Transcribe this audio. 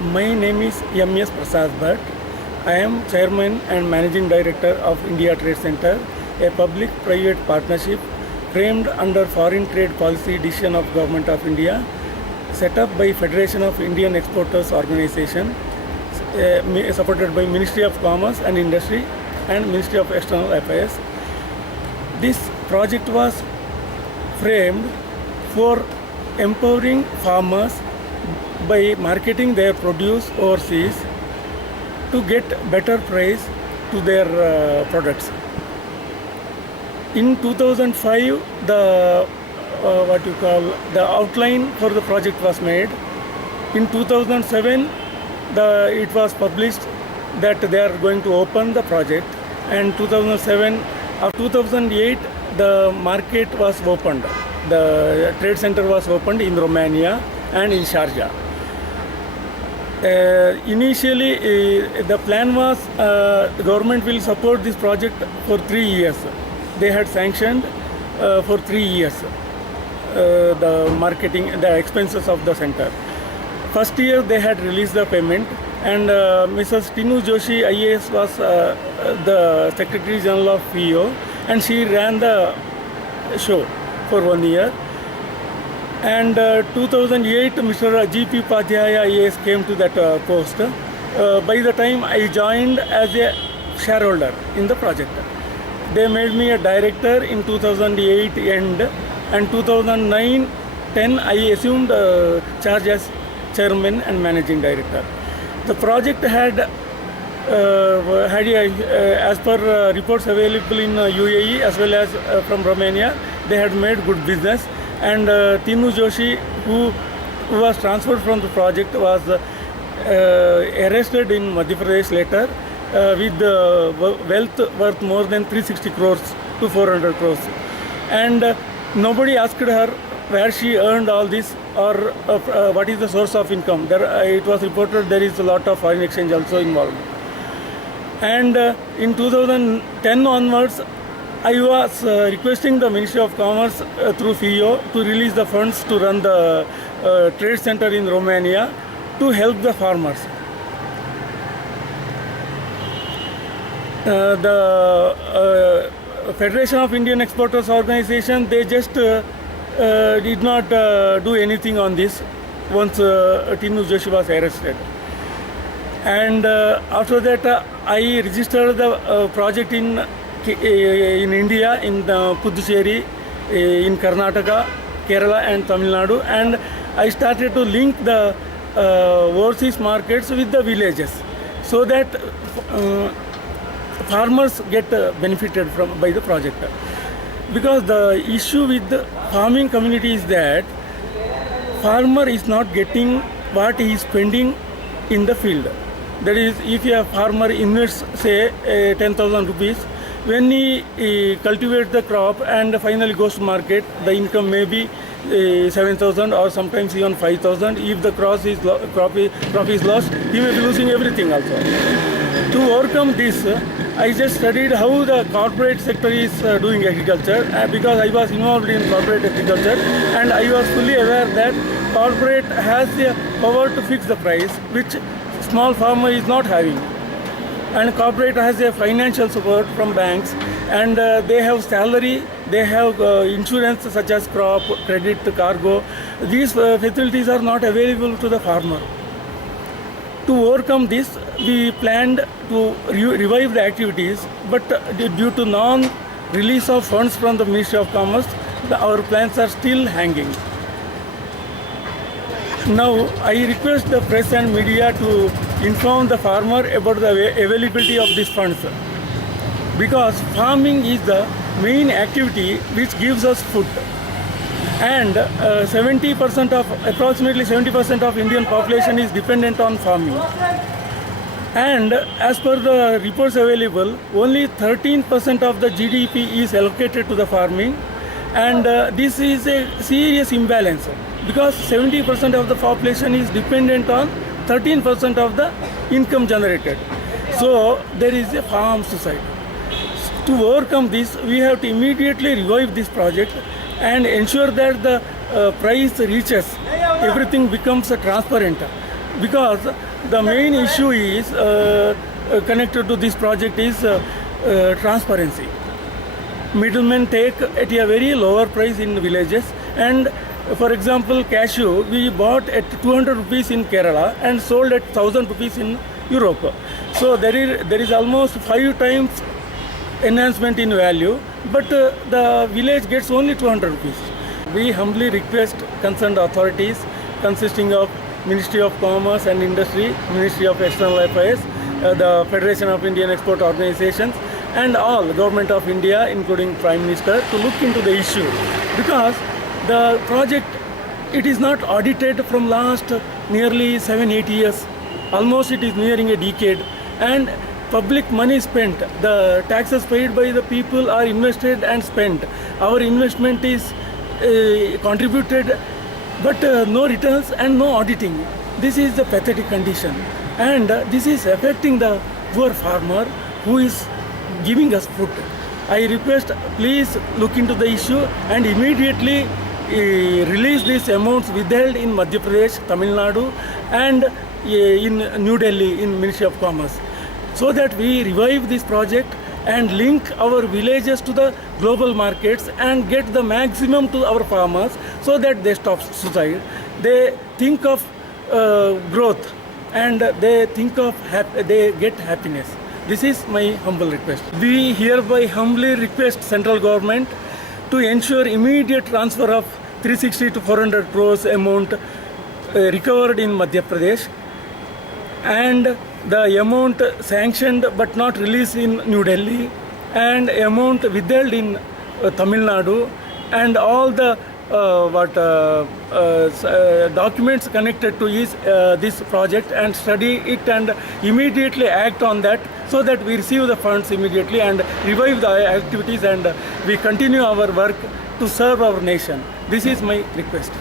My name is M.S. Prasad Bhatt. I am Chairman and Managing Director of India Trade Center, a public-private partnership framed under Foreign Trade Policy Decision of Government of India, set up by Federation of Indian Exporters Organization, supported by Ministry of Commerce and Industry and Ministry of External Affairs. This project was framed for empowering farmers by marketing their produce overseas to get better price to their products. In 2005, the the outline for the project was made. In 2007, it was published that they are going to open the project, and 2007 or 2008 the market was opened. The trade center was opened in Romania and in Sharjah. Initially, the plan was the government will support this project for 3 years. They had sanctioned for 3 years the marketing, the expenses of the center. First year they had released the payment, and Mrs. Tinu Joshi IAS was the Secretary General of FIO, and she ran the show for 1 year. And 2008, Mr. G.P. Padhyaya IAS came to that post. By the time I joined as a shareholder in the project, they made me a director in 2008 end, and 2009-10 I assumed charge as chairman and managing director. The project had as per reports available in UAE as well as from Romania, they had made good business. And Tinu Joshi, who was transferred from the project, was arrested in Madhya Pradesh later with wealth worth more than 360 crores to 400 crores. And nobody asked her where she earned all this or what is the source of income. It was reported there is a lot of foreign exchange also involved. And in 2010 onwards, I was requesting the Ministry of Commerce through FIO to release the funds to run the trade center in Romania to help the farmers. The Federation of Indian Exporters Organization, they just did not do anything on this once Tinu Joshi was arrested. And after that, I registered the project in India, in Puducherry, in Karnataka, Kerala and Tamil Nadu, and I started to link the overseas markets with the villages so that farmers get benefited by the project. Because the issue with the farming community is that farmer is not getting what he is spending in the field. That is, if a farmer invests say 10,000 rupees, when he cultivates the crop and finally goes to market, the income may be 7,000 or sometimes even 5,000. If the crop is lost, he may be losing everything also. To overcome this, I just studied how the corporate sector is doing agriculture, because I was involved in corporate agriculture, and I was fully aware that corporate has the power to fix the price, which small farmer is not having. And corporate has a financial support from banks, and they have salary, they have insurance such as crop, credit, cargo. These facilities are not available to the farmer. To overcome this, we planned to revive the activities, but due to non-release of funds from the Ministry of Commerce, our plans are still hanging. Now, I request the press and media to inform the farmer about the availability of these funds, because farming is the main activity which gives us food. And approximately 70% of Indian population is dependent on farming. And as per the reports available, only 13% of the GDP is allocated to the farming, and this is a serious imbalance, because 70% of the population is dependent on 13% of the income generated. So there is a farm suicide. To overcome this, we have to immediately revive this project and ensure that the price reaches, everything becomes transparent. Because the main issue is connected to this project is transparency. Middlemen take at a very lower price in villages, and for example cashew we bought at 200 rupees in Kerala and sold at 1000 rupees in Europe. So there is almost 5 times enhancement in value, but the village gets only 200 rupees. We humbly request concerned authorities consisting of Ministry of Commerce and Industry, Ministry of External Affairs, the Federation of Indian Export Organizations, and all Government of India, including Prime Minister, to look into the issue, because the project, it is not audited from last nearly 7-8 years. Almost it is nearing a decade, and public money spent, the taxes paid by the people are invested and spent. Our investment is contributed, but no returns and no auditing. This is the pathetic condition, and this is affecting the poor farmer who is giving us food. I request, please look into the issue and immediately release these amounts withheld in Madhya Pradesh, Tamil Nadu, and in New Delhi in Ministry of Commerce, so that we revive this project and link our villages to the global markets and get the maximum to our farmers, so that they stop suicide. They think of growth, and they think of they get happiness. This is my humble request. We hereby humbly request central government to ensure immediate transfer of 360 to 400 crores amount recovered in Madhya Pradesh, and the amount sanctioned but not released in New Delhi, and amount withheld in Tamil Nadu, and all the documents connected to this project, and study it and immediately act on that, so that we receive the funds immediately and revive the activities, and we continue our work to serve our nation. This is my request.